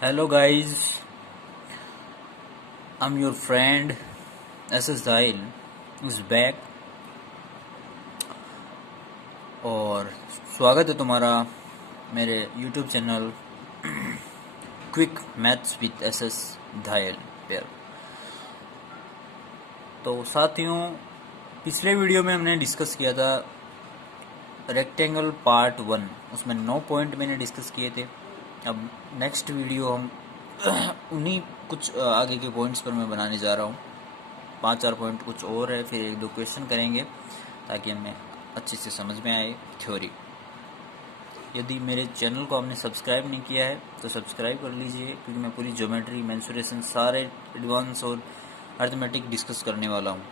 Hello guys, I'm your friend SS Dahil is back और स्वागत है तुम्हारा मेरे YouTube channel quick maths with SS धायल पर। तो साथियों, पिछले वीडियो में हमने डिस्कस किया था रेक्टेंगल पार्ट 1, उसमें 9 पॉइंट मैंने डिस्कस किए थे। अब नेक्स्ट वीडियो हम उन्हीं कुछ आगे के पॉइंट्स पर मैं बनाने जा रहा हूँ। 5-4 पॉइंट कुछ और है, फिर 1-2 क्वेश्चन करेंगे ताकि हमें अच्छे से समझ में आए थ्योरी। यदि मेरे चैनल को आपने सब्सक्राइब नहीं किया है तो सब्सक्राइब कर लीजिए, क्योंकि मैं पूरी ज्योमेट्री, मेंसुरेशन, सारे एडवांस और अर्थमेटिक डिस्कस करने वाला हूँ।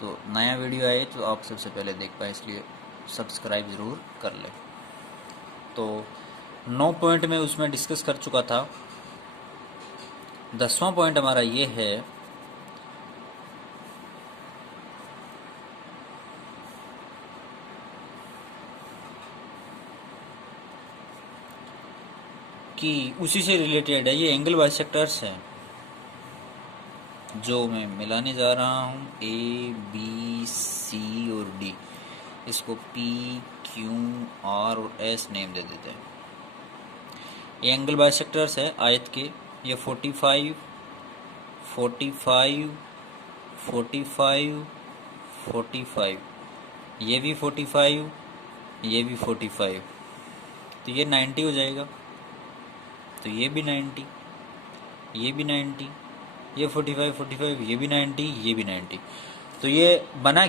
तो नया वीडियो आए तो आप सबसे पहले देख पाए, इसलिए सब्सक्राइब ज़रूर कर लें। तो 9 पॉइंट में उसमें डिस्कस कर चुका था। 10वां पॉइंट हमारा ये है कि उसी से रिलेटेड है, ये एंगल बाइसेक्टर्स हैं जो मैं मिलाने जा रहा हूँ। ए, बी, सी और डी, इसको पी, क्यू, आर और एस नेम दे देते हैं। ये एंगल बाइसेक्टर्स है आयत के। ये 45, 45, 45, 45, ये भी 45, ये भी 45, तो ये 90 हो जाएगा। तो ये भी 90, ये भी 90, ये 45, 45, ये भी 90, ये भी 90। तो ये बना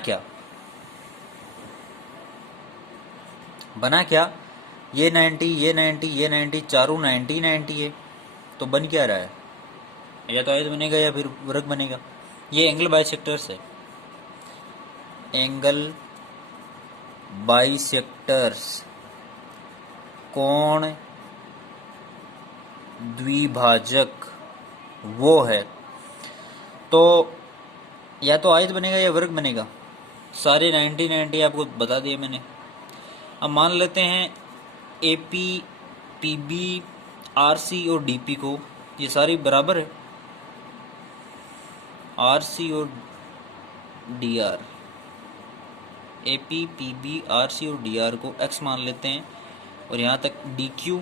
क्या? ये 90, ये 90, ये 90, चारों 90 90 है। तो बन क्या रहा है? या तो आयत बनेगा या फिर वर्ग बनेगा। ये एंगल बाइसेक्टर्स है, एंगल बाइसेक्टर्स, कोण द्विभाजक वो है। तो या तो आयत बनेगा या वर्ग बनेगा। सारे 90 90 आपको बता दिए मैंने। अब मान लेते हैं AP, PB, RC और DP को, ये सारी बराबर है। RC और DR, AP, PB, RC और DR को x मान लेते हैं, और यहाँ तक DQ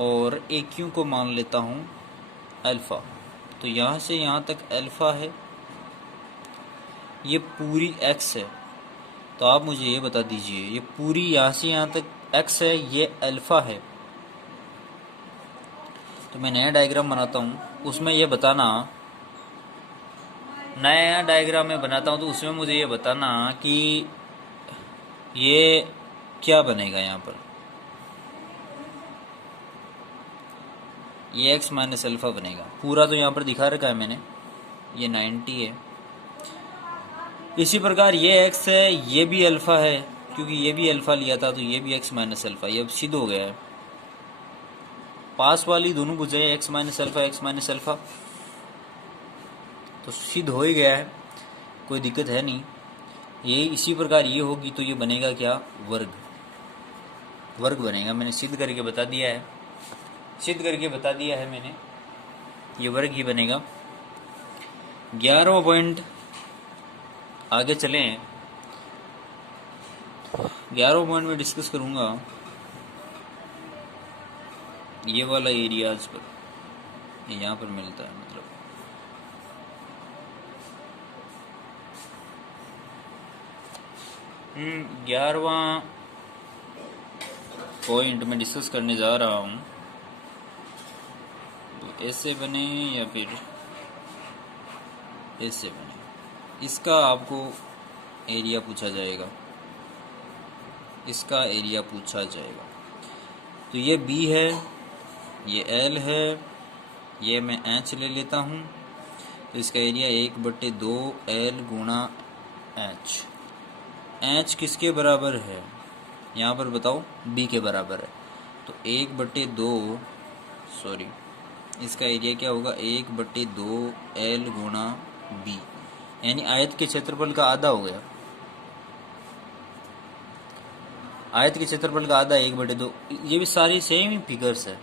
और AQ को मान लेता हूँ अल्फ़ा। तो यहाँ से यहाँ तक अल्फ़ा है, ये पूरी x है। तो आप मुझे ये बता दीजिए, ये पूरी यहाँ से यहाँ तक x है, ये अल्फ़ा है। तो मैं नया डायग्राम बनाता हूँ, उसमें ये बताना, नया डायग्राम में बनाता हूँ तो उसमें मुझे ये बताना कि ये क्या बनेगा। यहाँ पर ये x माइनस अल्फ़ा बनेगा। पूरा तो यहाँ पर दिखा रखा है मैंने, ये 90 है। इसी प्रकार ये x है, ये भी अल्फ़ा है, क्योंकि ये भी अल्फ़ा लिया था, तो ये भी x माइनस अल्फ़ा। ये अब सिद्ध हो गया है। पास वाली दोनों भुजाएं x minus alpha, x minus alpha, तो सिद्ध हो ही गया है, कोई दिक्कत है नहीं। ये इसी प्रकार ये होगी तो ये बनेगा क्या? वर्ग। वर्ग बनेगा। मैंने सिद्ध करके बता दिया है, सिद्ध करके बता दिया है मैंने, ये वर्ग ही बनेगा। 11वां पॉइंट, आगे चलें। 11वां पॉइंट में डिस्कस करूंगा ये वाला एरियाज पर, ये यहाँ पर मिलता है, मतलब 11वां पॉइंट में डिस्कस करने जा रहा हूँ। तो ऐसे बने या फिर ऐसे बने, इसका आपको एरिया पूछा जाएगा, इसका एरिया पूछा जाएगा। तो ये B है, ये L है, ये मैं H ले लेता हूँ, तो इसका एरिया 1/2 L गुणा H। H किसके बराबर है? यहाँ पर बताओ, B के बराबर है। तो 1/2, सॉरी, इसका एरिया क्या होगा? 1/2 L गुणा B, यानी आयत के क्षेत्रफल का आधा हो गया। आयत के क्षेत्रफल का आधा 1/2। ये भी सारी सेम ही फिगर्स है,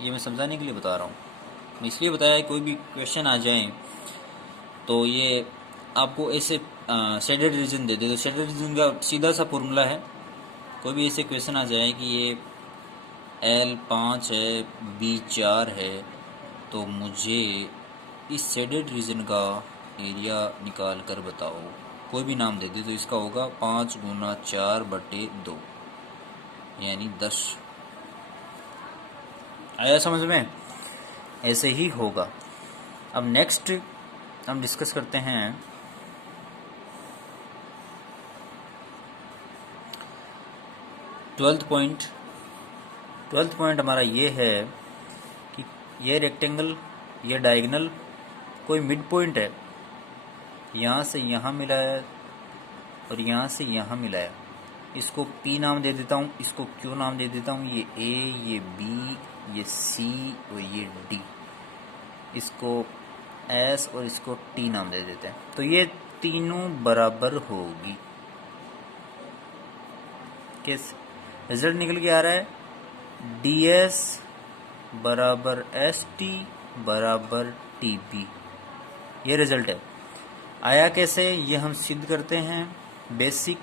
ये मैं समझाने के लिए बता रहा हूँ। मैं इसलिए बताया कोई भी क्वेश्चन आ जाए तो ये आपको ऐसे शेडेड रीजन दे दे। तो शेडेड रीजन का सीधा सा फॉर्मूला है, कोई भी ऐसे क्वेश्चन आ जाए कि ये L5 है, B4 है, तो मुझे इस शेडेड रीजन का एरिया निकाल कर बताओ, कोई भी नाम दे दे, तो इसका होगा 5 गुना 4/2 यानी 10। आया समझ में? ऐसे ही होगा। अब नेक्स्ट हम डिस्कस करते हैं 12th पॉइंट हमारा ये है कि ये रेक्टेंगल, ये डायगोनल कोई मिड पॉइंट है, यहाँ से यहाँ मिलाया और यहाँ से यहाँ मिलाया। इसको P नाम दे देता हूँ, इसको Q नाम दे देता हूँ, ये A, ये B, ये C और ये D। इसको S और इसको T नाम दे देते हैं। तो ये तीनों बराबर होगी। किस रिजल्ट निकल के आ रहा है? DS बराबर ST बराबर TB। ये रिजल्ट है। आया कैसे, ये हम सिद्ध करते हैं। बेसिक,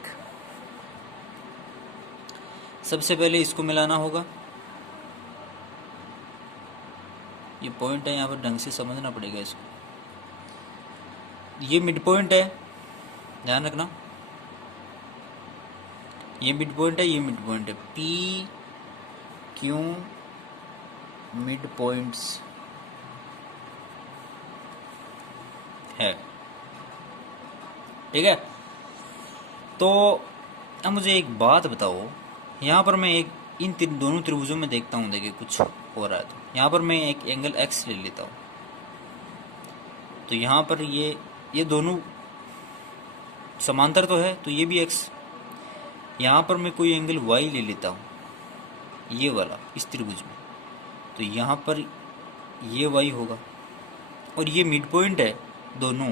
सबसे पहले इसको मिलाना होगा। ये पॉइंट है, यहाँ पर ढंग से समझना पड़ेगा इसको। ये मिड पॉइंट है, ध्यान रखना, ये मिड पॉइंट है, ये मिड पॉइंट है। P Q मिड पॉइंट्स है, ठीक है। तो अब मुझे एक बात बताओ, यहाँ पर मैं एक इन दोनों त्रिभुजों में देखता हूँ, देखिए कुछ हो रहा है। तो यहाँ पर मैं एक एंगल X ले लेता हूँ, तो यहाँ पर ये दोनों समांतर तो है, तो ये भी X। यहाँ पर मैं कोई एंगल Y ले लेता हूँ, ये वाला, इस त्रिभुज में, तो यहाँ पर ये Y होगा और ये मिड पॉइंट है दोनों,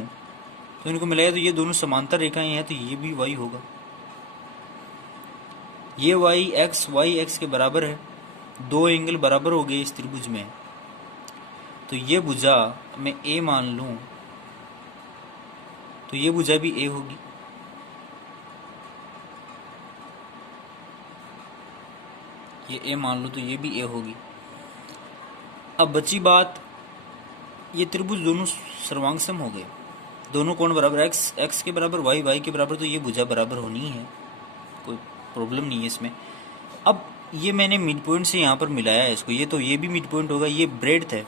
तो इनको मिलाया तो ये दोनों समांतर रेखाएं हैं, तो ये भी Y होगा। ये Y X के बराबर है, दो एंगल बराबर हो गए इस त्रिभुज में, तो ये भुजा मैं A मान लूं तो ये भुजा भी A होगी। ये A मान लूं तो ये भी A होगी। अब बची बात, ये त्रिभुज दोनों सर्वांगसम हो गए, दोनों कोण बराबर, x के बराबर, y के बराबर, तो ये भुजा बराबर होनी ही है, कोई प्रॉब्लम नहीं है इसमें। अब ये मैंने मिड पॉइंट से यहाँ पर मिलाया है इसको, ये भी मिड पॉइंट होगा, ये ब्रेड्थ है,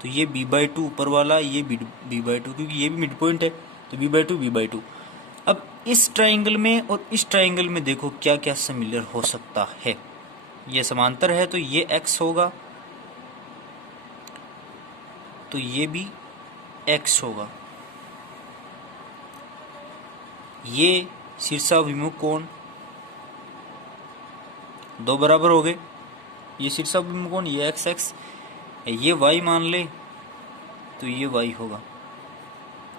तो ये b/2 ऊपर वाला, ये b/2, क्योंकि ये भी मिड पॉइंट है, तो b/2। अब इस ट्राइंगल में और इस ट्राइंगल में देखो क्या क्या सिमिलर हो सकता है। ये समांतर है तो ये x होगा, तो ये भी x होगा। ये शीर्षाभिमुख कोण दो बराबर हो गए, ये शीर्षाभिमुख कोण, ये x, ये y मान ले तो ये y होगा।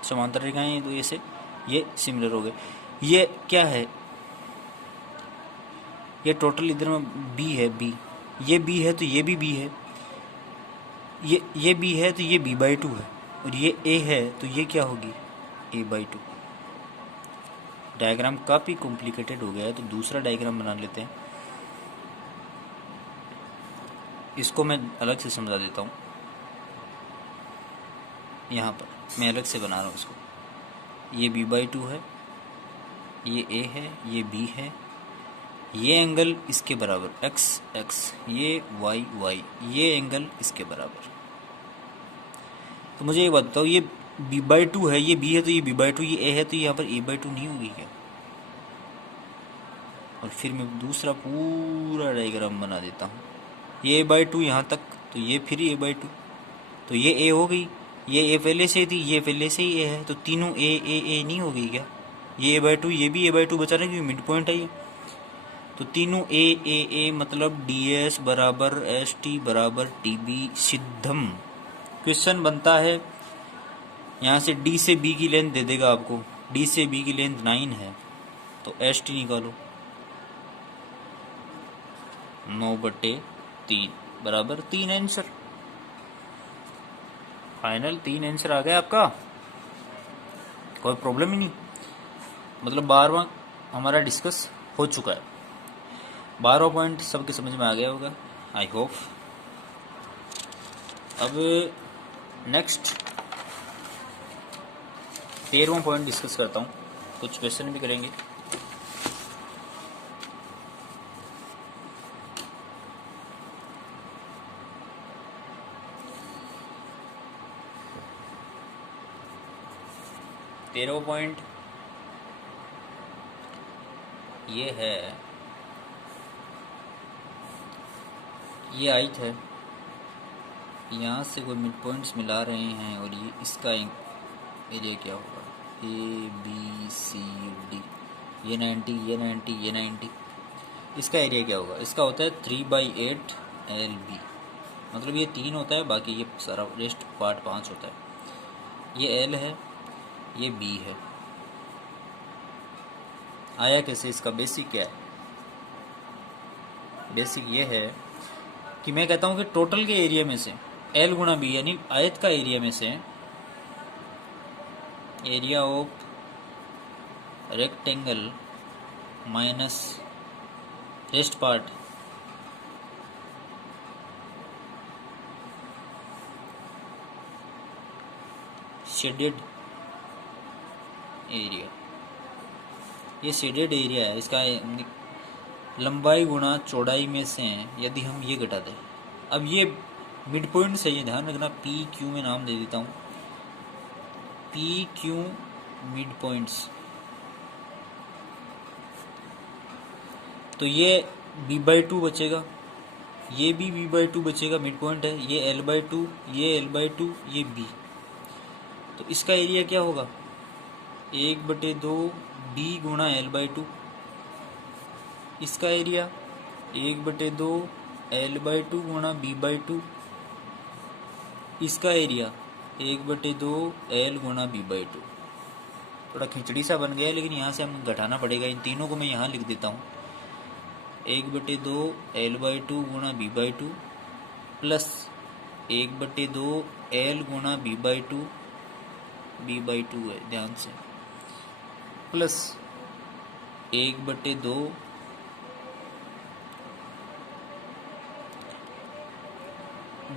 समांतर रेखाएं तो ऐसे ये सिमिलर हो गए। ये क्या है, ये टोटल इधर में b है, b, ये b है तो ये भी b है, ये b है तो ये b/2 है, और ये a है तो ये क्या होगी, a/2। डायग्राम काफ़ी कॉम्प्लिकेटेड हो गया है, तो दूसरा डायग्राम बना लेते हैं। इसको मैं अलग से समझा देता हूँ, यहाँ पर मैं अलग से बना रहा हूँ इसको। ये b/2 है, ये a है, ये b है, ये एंगल इसके बराबर x, ये y, ये एंगल इसके बराबर। तो मुझे एक बात बताओ, ये b/2 है, ये b है तो ये b/2, ये a है तो यहाँ पर a/2 नहीं होगी क्या? और फिर मैं दूसरा पूरा डायग्राम बना देता हूँ। ये a/2 यहाँ तक, तो ये फिर a/2, तो ये a हो गई, ये a पहले से थी, ये पहले से ही a है, तो तीनों a नहीं हो गई क्या? ये a/2, ये भी a/2 बचा रहे क्योंकि मिड पॉइंट है ये, तो तीनों a मतलब ds बराबर st बराबर tb सिद्धम। क्वेश्चन बनता है, यहाँ से d से b की लेंथ दे देगा आपको, d से b की लेंथ 9 है, तो st निकालो, 9/9 3 बराबर 3 आंसर। फाइनल 3 आंसर आ गया आपका, कोई प्रॉब्लम ही नहीं। मतलब 12वां हमारा डिस्कस हो चुका है। 12वां पॉइंट सबके समझ में आ गया होगा, आई होप। अब नेक्स्ट 13वां पॉइंट डिस्कस करता हूँ, कुछ क्वेश्चन भी करेंगे। तेरहवां पॉइंट ये है, ये हाइट है, यहाँ से कोई मिड पॉइंट्स मिला रहे हैं और ये इसका एरिया क्या होगा, ए बी सी डी, ये 90, ये 90, ये 90, इसका एरिया क्या होगा? इसका होता है 3/8 LB। मतलब ये 3 होता है, बाकी ये सारा रेस्ट पार्ट 5 होता है। ये L है, ये B है। आया कैसे? इसका बेसिक क्या है? बेसिक ये है कि मैं कहता हूँ कि टोटल के एरिया में से L गुणा B, यानी आयत का एरिया में से area of rectangle minus rest part shaded area, ये शेडेड एरिया है, इसका लंबाई गुणा चौड़ाई में से यदि हम ये घटा दें। अब ये मिड पॉइंट से, ये ध्यान रखना, पी क्यू में नाम दे देता हूँ, पी क्यू मिड पॉइंट्स। तो ये B/2 बचेगा, ये भी B/2 बचेगा, मिड पॉइंट है, ये L/2, ये L/2, ये B। तो इसका एरिया क्या होगा? 1/2 B गुणा L/2। इसका एरिया 1/2 L/2 गुणा B/2। इसका एरिया 1/2 L गुणा B/2। थोड़ा खिचड़ी सा बन गया है, लेकिन यहाँ से हम घटाना पड़ेगा। इन तीनों को मैं यहाँ लिख देता हूँ, 1/2 L/2 गुणा B/2 प्लस 1/2 L गुणा B/2, B/2 है ध्यान से, प्लस 1/2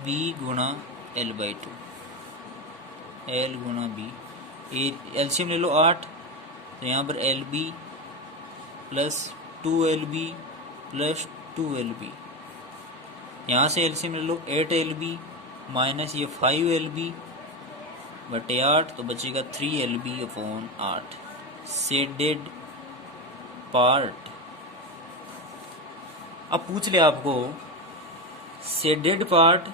B गुणा L/2, L गुणा B। एलसीएम ले लो 8, तो यहाँ पर LB plus 2LB plus 2LB। यहाँ से एलसीएम ले लो 8LB माइनस ये 5LB बटे 8, तो बचेगा 3LB/8। Shaded part. अब पूछ ले आपको, शेडेड पार्ट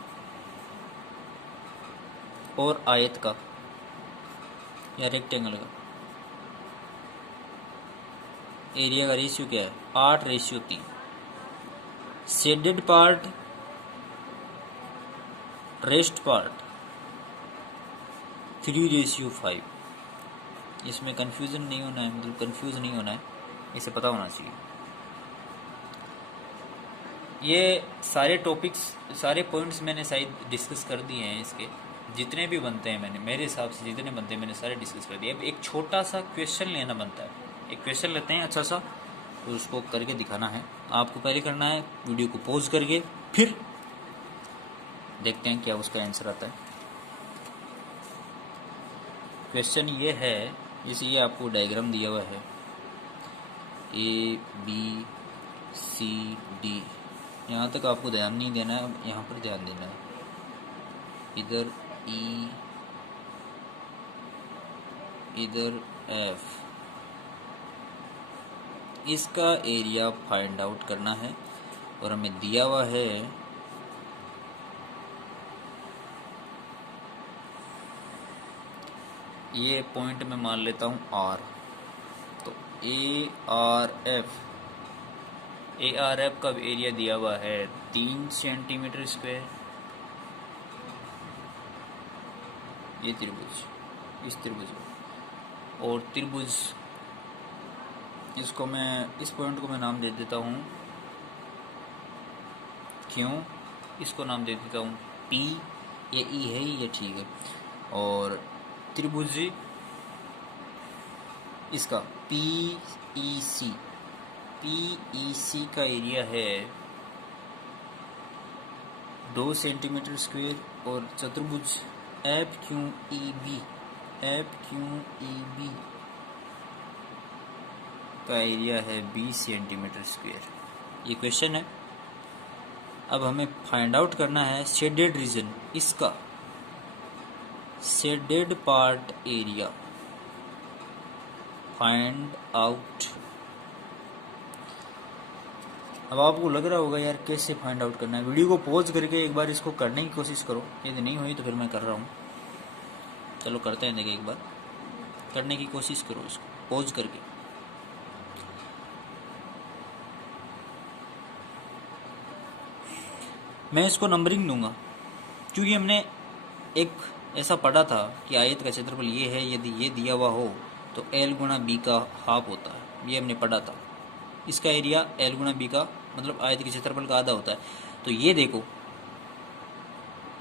और आयत का या रेक्टेंगल का एरिया का रेशियो क्या है? 8:3। Shaded part, rest part 3:5। इसमें कंफ्यूजन नहीं होना है, मतलब कंफ्यूज नहीं होना है, इसे पता होना चाहिए। ये सारे टॉपिक्स, सारे पॉइंट्स मैंने शायद डिस्कस कर दिए हैं। इसके जितने भी बनते हैं, मैंने मेरे हिसाब से जितने बनते हैं मैंने सारे डिस्कस कर दिए। अब एक छोटा सा क्वेश्चन लेना बनता है, एक क्वेश्चन लेते हैं अच्छा सा, तो उसको करके दिखाना है आपको। पहले करना है वीडियो को पॉज करके, फिर देखते हैं क्या उसका आंसर आता है। क्वेश्चन ये है, जैसे ये आपको डायग्राम दिया हुआ है, ABCD, यहाँ तक आपको ध्यान नहीं देना है, अब यहाँ पर ध्यान देना है। इधर E, इधर F, इसका एरिया फाइंड आउट करना है और हमें दिया हुआ है ये पॉइंट में मान लेता हूँ R। तो ARF का एरिया दिया हुआ है 3 सेंटीमीटर स्क्वायर। ये त्रिभुज, इस त्रिभुज और त्रिभुज, इसको मैं, इस पॉइंट को मैं नाम दे देता हूँ क्यों, इसको नाम दे देता हूँ P, ये E है, ये ठीक है। और त्रिभुज इसका PEC, PEC का एरिया है 2 सेंटीमीटर स्क्वायर, और चतुर्भुज FQEB, FQEB का एरिया है 20 सेंटीमीटर स्क्वायर। ये क्वेश्चन है। अब हमें फाइंड आउट करना है शेडेड रीजन, इसका shaded part area find out. अब आपको लग रहा होगा यार कैसे फाइंड आउट करना है, वीडियो को पॉज करके एक बार इसको करने की कोशिश करो, यदि नहीं हुई तो फिर मैं कर रहा हूँ। चलो करते हैं, देखिए एक बार करने की कोशिश करो इसको पॉज करके। मैं इसको नंबरिंग दूंगा क्योंकि हमने एक ऐसा पढ़ा था कि आयत का क्षेत्रफल ये है, यदि ये दिया हुआ हो तो L गुणा B का हाफ होता है, ये हमने पढ़ा था। इसका एरिया L गुणा B का मतलब आयत के क्षेत्रफल का आधा होता है। तो ये देखो,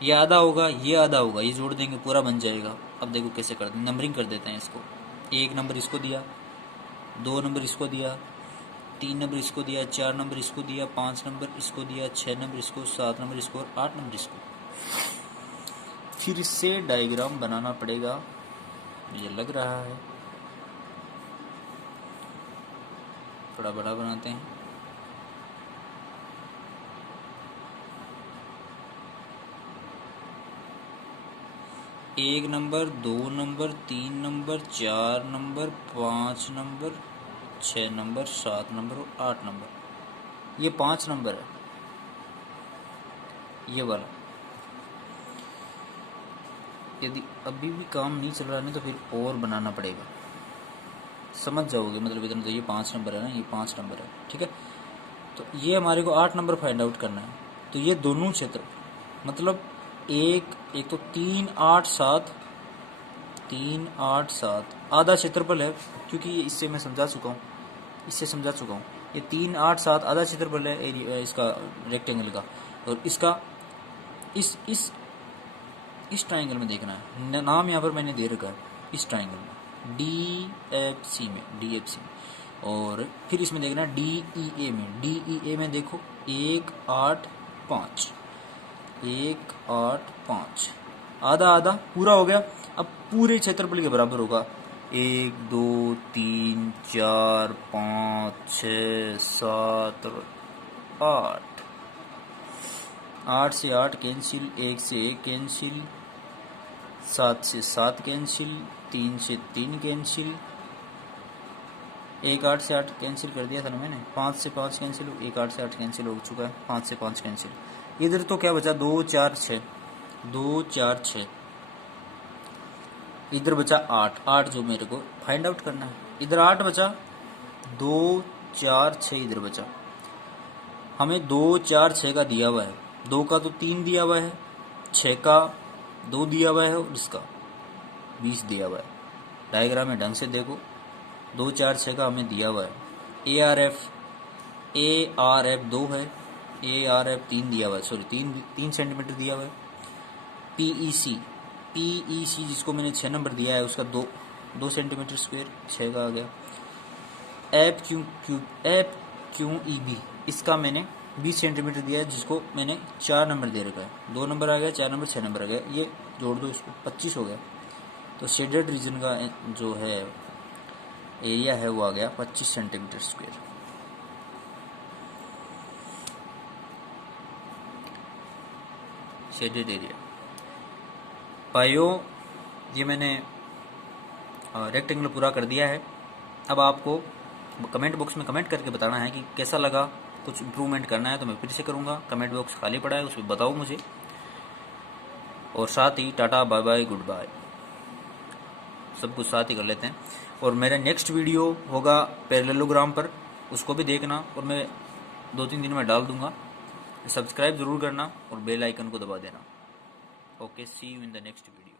ये आधा होगा, ये आधा होगा, ये जोड़ देंगे पूरा बन जाएगा। अब देखो कैसे करते हैं, नंबरिंग कर देते हैं इसको। 1 नंबर इसको दिया, 2 नंबर इसको दिया, 3 नंबर इसको दिया, 4 नंबर इसको दिया, 5 नंबर इसको दिया, 6 नंबर इसको, 7 नंबर इसको और 8 नंबर इसको। फिर से डायग्राम बनाना पड़ेगा, ये लग रहा है। थोड़ा बड़ा बनाते हैं। एक number, 2 number, 3 number, 4 number, 5 number, 6 number, 7 number और 8 नंबर। ये 5 नंबर है, ये वाला। यदि अभी भी काम नहीं चल रहा है तो फिर और बनाना पड़ेगा, समझ जाओगे। मतलब इतना तो ये 5 नंबर है ना, ये 5 नंबर है, ठीक है। तो ये हमारे को 8 नंबर फाइंड आउट करना है। तो ये दोनों क्षेत्र मतलब एक तो 3, 8, 7, 3, 8, 7 आधा क्षेत्रफल है, क्योंकि इससे मैं समझा चुका हूँ, इससे समझा चुका हूँ। ये 3, 8, 7 आधा क्षेत्रफल है एरिया इसका रेक्टेंगल का। और इसका इस ट्राइंगल में देखना है, नाम यहाँ पर मैंने दे रखा है इस ट्राइंगल में, DFC में। और फिर इसमें देखना है DEA में देखो 1, 8, 5, 1, 8, 5 आधा आधा पूरा हो गया। अब पूरे क्षेत्रफल के बराबर होगा 1, 2, 3, 4, 5, 6, 7 और 8। 8 से 8 कैंसिल, 1 से 1 कैंसिल, 7 से 7 कैंसिल, 3 से 3 कैंसिल, 1 8 से 8 कैंसिल कर दिया था ना मैंने, 5 से 5 कैंसिल, 1 8 से 8 कैंसिल हो चुका है, 5 से 5 कैंसिल। इधर तो क्या बचा, 2 4 6, 2 4 6, इधर बचा 8, 8 जो मेरे को फाइंड आउट करना है। इधर 8 बचा, 2 4 6 इधर बचा। हमें 2 4 6 का दिया हुआ है, 2 का तो 3 दिया हुआ है, 6 का 2 दिया हुआ है और इसका 20 दिया हुआ है। डायग्राम में ढंग से देखो, 2 4 6 का हमें दिया हुआ है। ARF 2 है, ARF 3 दिया हुआ है, सॉरी 3 सेंटीमीटर दिया हुआ है। PEC जिसको मैंने 6 नंबर दिया है उसका 2 सेंटीमीटर स्क्वायर, 6 का आ गया। FQEB इसका मैंने 20 सेंटीमीटर दिया है, जिसको मैंने 4 नंबर दे रखा है। 2 नंबर आ गया, 4 नंबर, 6 नंबर आ गया, ये जोड़ दो इसको, 25 हो गया। तो शेडेड रीजन का जो है एरिया है वो आ गया 25 सेंटीमीटर स्क्वायर। शेडेड एरिया पाइयो, ये मैंने रेक्टेंगल पूरा कर दिया है। अब आपको कमेंट बॉक्स में कमेंट करके बताना है कि कैसा लगा, कुछ इम्प्रूवमेंट करना है तो मैं फिर से करूँगा। कमेंट बॉक्स खाली पड़ा है, उसमें बताओ मुझे। और साथ ही tata bye bye goodbye, सब कुछ साथ ही कर लेते हैं। और मेरा नेक्स्ट वीडियो होगा पैरेललोग्राम पर, उसको भी देखना और मैं 2-3 दिन में डाल दूंगा। सब्सक्राइब ज़रूर करना और बेल आइकन को दबा देना। Okay, see you in the next video.